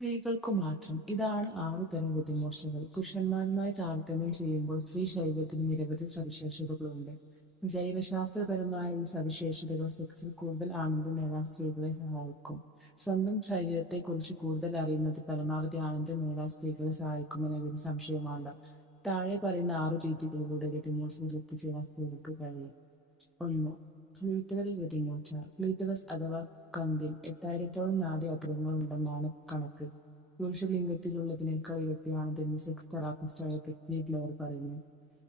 സ്ത്രീകൾക്കു മാത്രം. ഇതാണ് ആറ് തരം ഗതിമോക്ഷകൾ പുരുഷന്മാരുമായി താരതമ്യം ചെയ്യുമ്പോൾ സ്ത്രീ ശരീരത്തിന് നിരവധി സവിശേഷതകളുണ്ട്. ജൈവശാസ്ത്രപരമായ ഈ സവിശേഷതകൾ സെക്സിൽ കൂടുതൽ ആനന്ദം നേടാൻ സ്ത്രീകളെ സഹായിക്കും. സ്വന്തം ശരീരത്തെക്കുറിച്ച് കൂടുതൽ അറിയുന്നത് പരമാവധി ആനന്ദം നേടാൻ സ്ത്രീകളെ സഹായിക്കുമെന്നതിന് സംശയമാണ് താഴെ പറയുന്ന ആറ് രീതികളിലൂടെ ഗതിമോക്ഷത്തിൽ എത്തിച്ചേരാൻ സ്ത്രീകൾക്ക് കഴിയും. ഒന്ന് ക്ലീറ്ററൽ വെതിമൂർച്ച ക്ലീറ്ററസ് അഥവാ കമ്പിൽ എട്ടായിരത്തോളം നാഡി അഗ്രഹങ്ങളുണ്ടെന്നാണ് കണക്ക്. പുരുഷലിംഗത്തിലുള്ളതിനേക്കാൾ ഇരട്ടിയാണിതെന്ന് സെക്സ് തെറാപ്പിസ്റ്റായ ബ്രിട്നി ബ്ലെയർ പറയുന്നു.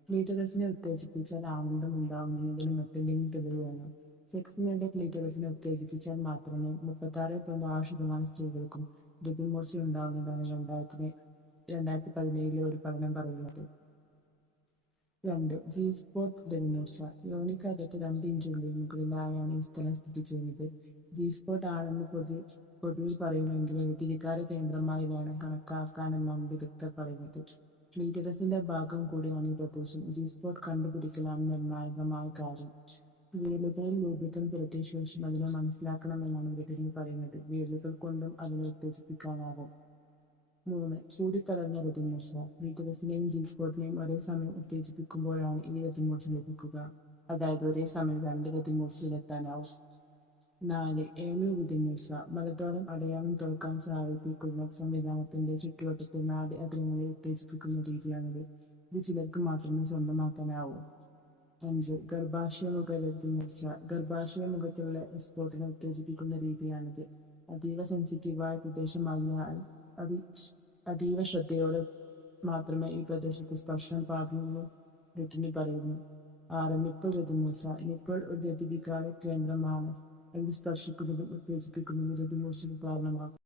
ക്ലീറ്ററസിനെ ഉത്തേജിപ്പിച്ചാൽ ആനന്ദം ഉണ്ടാകുന്നതിന് മറ്റെന്തെങ്കിലും തെളിവ് വേണം. സെക്സിനിടെ ക്ലീറ്ററസിനെ ഉത്തേജിപ്പിച്ചാൽ മാത്രമേ മുപ്പത്താറ് പോയിന്റ് ആറ് ശതമാനം സ്ത്രീകൾക്കും ഗതിമൂർച്ച ഉണ്ടാകുന്നതാണ് രണ്ടായിരത്തി രണ്ടായിരത്തി പതിനേഴിലെ ഒരു പഠനം പറയുന്നത്. രണ്ട്. ജി സ്പോട്ട് ഗതിമൂർച്ച യോനിക്കകത്ത് രണ്ട് ഇഞ്ചിന്റെ മുകളിലായാണ് ഈ സ്ഥലം സ്ഥിതി ചെയ്യുന്നത്. ജി സ്പോട്ട് ആണെന്ന് പൊതു പൊതുവിൽ പറയുമെങ്കിലും തിരികാര കേന്ദ്രമായി വേണം കണക്കാക്കാനെന്നാണ് വിദഗ്ധർ പറയുന്നത്. ക്ലീറ്ററസിന്റെ ഭാഗം കൂടിയാണ് ഈ പ്രദേശം. ജി സ്പോട്ട് കണ്ടുപിടിക്കലാണ് നിർണായകമായ കാര്യം. വീലുകളിൽ ലൂബ്രിക്കൻ പുരട്ടിയ ശേഷം അതിനെ മനസ്സിലാക്കണമെന്നാണ് വിദഗ്ധർ പറയുന്നത്. വീലുകൾ കൊണ്ടും അതിനെ ഉത്തേജിപ്പിക്കാനാകും. മൂന്ന്. കൂടിക്കലർന്ന രതിമൂർച്ച വീട്ടുകസിനെയും ജി സ്പോട്ടിനെയും ഒരേ സമയം ഉത്തേജിപ്പിക്കുമ്പോഴാണ് ഈ രതിമൂർച്ച ലഭിക്കുക അതായത് ഒരേ സമയം രണ്ട് രതിമൂർച്ചയിലെത്താനാവും നാല്. ഏമി ബുദ്ധിമൂർച്ച മലദ്വാരം അടയാളം തുറക്കാൻ സഹായിപ്പിക്കുന്ന സംവിധാനത്തിന്റെ ചുറ്റുവട്ടത്തെ നാല് അഗ്രങ്ങളെ ഉത്തേജിപ്പിക്കുന്ന രീതിയാണിത്. ഇത് ചിലർക്ക് മാത്രമേ സ്വന്തമാക്കാനാവൂ. അഞ്ച്. ഗർഭാശയ ഗർഭാശയമുഖ ഗർഭാശയ മുഖത്തുള്ള സ്പോട്ടിനെ ഉത്തേജിപ്പിക്കുന്ന രീതിയാണിത്. അതീവ സെൻസിറ്റീവായ പ്രദേശമായതിനാൽ അതി അതീവ ശ്രദ്ധയോടെ മാത്രമേ ഈ പ്രദേശത്ത് സ്പർശനം പാടുള്ളൂ ബ്രിട്ടനി പറയുന്നു. നിപ്പിൾ രതിമൂർച്ച നിപ്പിൾ ഒരു രതിവികാര കേന്ദ്രമാണ്. അത് സ്പർശിക്കുന്നതും ഉത്തേജിപ്പിക്കുന്നതും രതിമൂർച്ചയ്ക്ക് കാരണമാകും.